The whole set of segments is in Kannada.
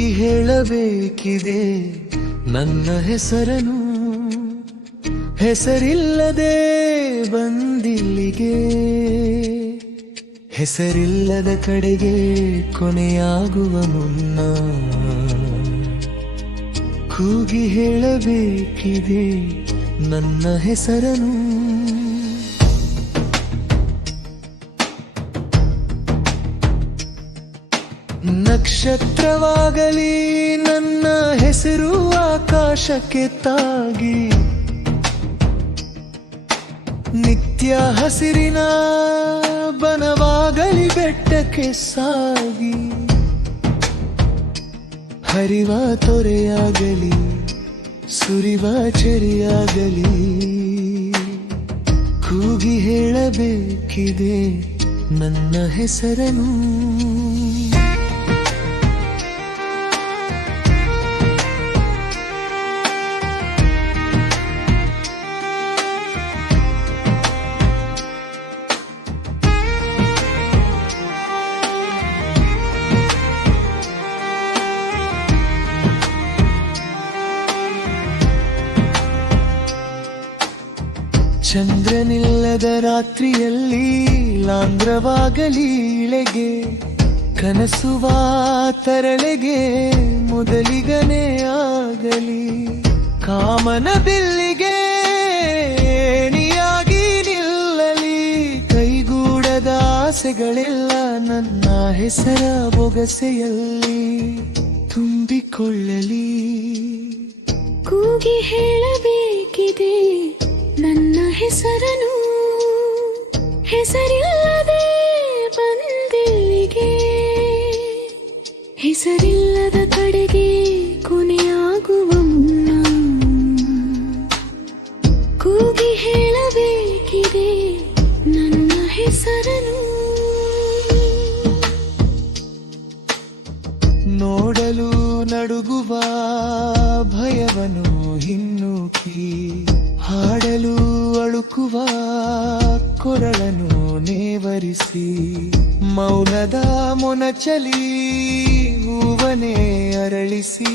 ಹೇಳಬೇಕಿದೆ ನನ್ನ ಹೆಸರನು ಹೆಸರಿಲ್ಲದೆ ಬಂದಿಲ್ಲಿಗೆ. ಹೆಸರಿಲ್ಲದ ಕಡೆಗೆ ಕೊನೆಯಾಗುವ ಮುನ್ನ. ಕೂಗಿ ಹೇಳಬೇಕಿದೆ ನನ್ನ ಹೆಸರನು ನಕ್ಷತ್ರವಾಗಲಿ, ನನ್ನ ಹೆಸರು ಆಕಾಶಕ್ಕೆ ತಾಗಿ. ನಿತ್ಯ ಹಸಿರಿನ ಬನವಾಗಲಿ ಬೆಟ್ಟಕ್ಕೆ ಸಾಗಿ. ಹರಿವ ತೊರೆಯಾಗಲಿ, ಸುರಿವ ಚೆರಿಯಾಗಲಿ. ಕೂಗಿ ಹೇಳಬೇಕಿದೆ ನನ್ನ ಹೆಸರನು ಚಂದ್ರನಿಲ್ಲದ ರಾತ್ರಿಯಲ್ಲಿ ಲಾಂಧ್ರವಾಗಲಿ ಇಳೆಗೆ ಕನಸುವ ತರಳೆಗೆ ಮೊದಲಿಗನೇ ಆಗಲಿ. ಕಾಮನ ಬಿಲ್ಲಿಗೆ ಏಣಿಯಾಗಿ ನಿಲ್ಲಲಿ. ಕೈಗೂಡದ ಆಸೆಗಳೆಲ್ಲ ನನ್ನ ಹೆಸರ ಬೊಗಸೆಯಲ್ಲಿ ತುಂಬಿಕೊಳ್ಳಲಿ. ಕೂಗಿ ನನ್ನ ಹೆಸರನು ಹೆಸರಿಲ್ಲದೆ ಬಂದಿಲ್ಲಿಗೆ ಹೆಸರಿಲ್ಲದ ಕಡೆಗೆ ಕೊನೆಯಾಗುವ ಮುನ್ನ ಕೂಗಿ ಹೇಳಬೇಕಿದೆ ನನ್ನ ಹೆಸರನು ನೋಡಲು ನಡುಗುವ ಭಯವನು ಹಿನ್ನುಕಿ ಹಾಡಲು ಅಳುಕುವ ಕೊರಳನು ನೇವರಿಸಿ, ಮೌನದ ಮೊನಚಲಿ ಹೂವನೇ ಅರಳಿಸಿ,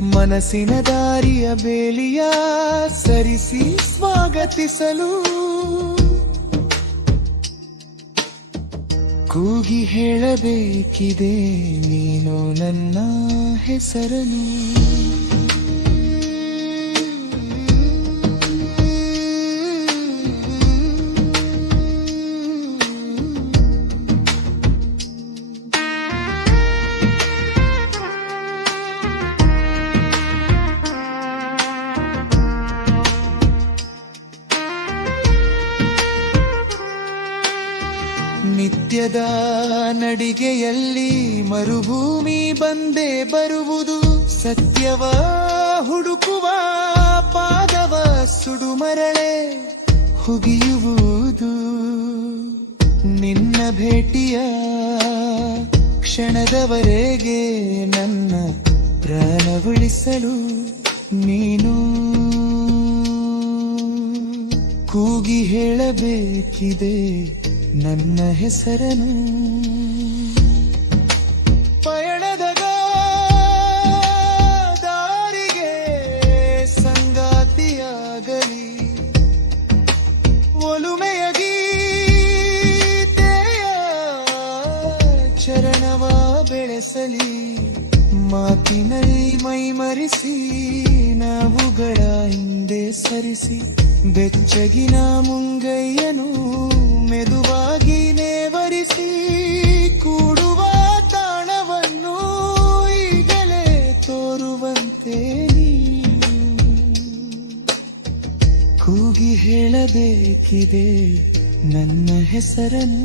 ಮನಸ್ಸಿನ ದಾರಿಯ ಬೇಲಿಯ ಸರಿಸಿ ಸ್ವಾಗತಿಸಲು. ಕೂಗಿ ಹೇಳಬೇಕಿದೆ ನೀನು ನನ್ನ ಹೆಸರನು ನಿತ್ಯದ ನಡಿಗೆಯಲ್ಲಿ ಮರುಭೂಮಿ ಬಂದೇ ಬರುವುದು ಸತ್ಯವ ಹುಡುಕುವ ಪಾದವ ಸುಡುಮರಳೆ ಹುಗಿಯುವುದು. ನಿನ್ನ ಭೇಟಿಯ ಕ್ಷಣದವರೆಗೆ ನನ್ನ ಪ್ರಾಣ ಉಳಿಸಲು ನೀನು ಕೂಗಿ ಹೇಳಬೇಕಿದೆ ನನ್ನ ಹೆಸರನು ಪಯಣದ ದಾರಿಗೆ ಸಂಗಾತಿಯಾಗಲಿ. ಒಲುಮೆಯ ಗೀತೆಯ ಚರಣವ ಬೆಳೆಸಲಿ. ಮಾತಿನಲ್ಲಿ ಮೈಮರಿಸಿ, ನಾವುಗಳ ಹಿಂದೆ ಸರಿಸಿ. ಬೆಚ್ಚಗಿನ ಮುಂಗೈಯನು ಮೆದುವಾಗಿ ನೇವರಿಸಿ ಕೂಡುವ ತಾಣವನ್ನು ಈಗಲೇ ತೋರುವಂತೆ ಕೂಗಿ ಹೇಳಬೇಕಿದೆ ನನ್ನ ಹೆಸರನು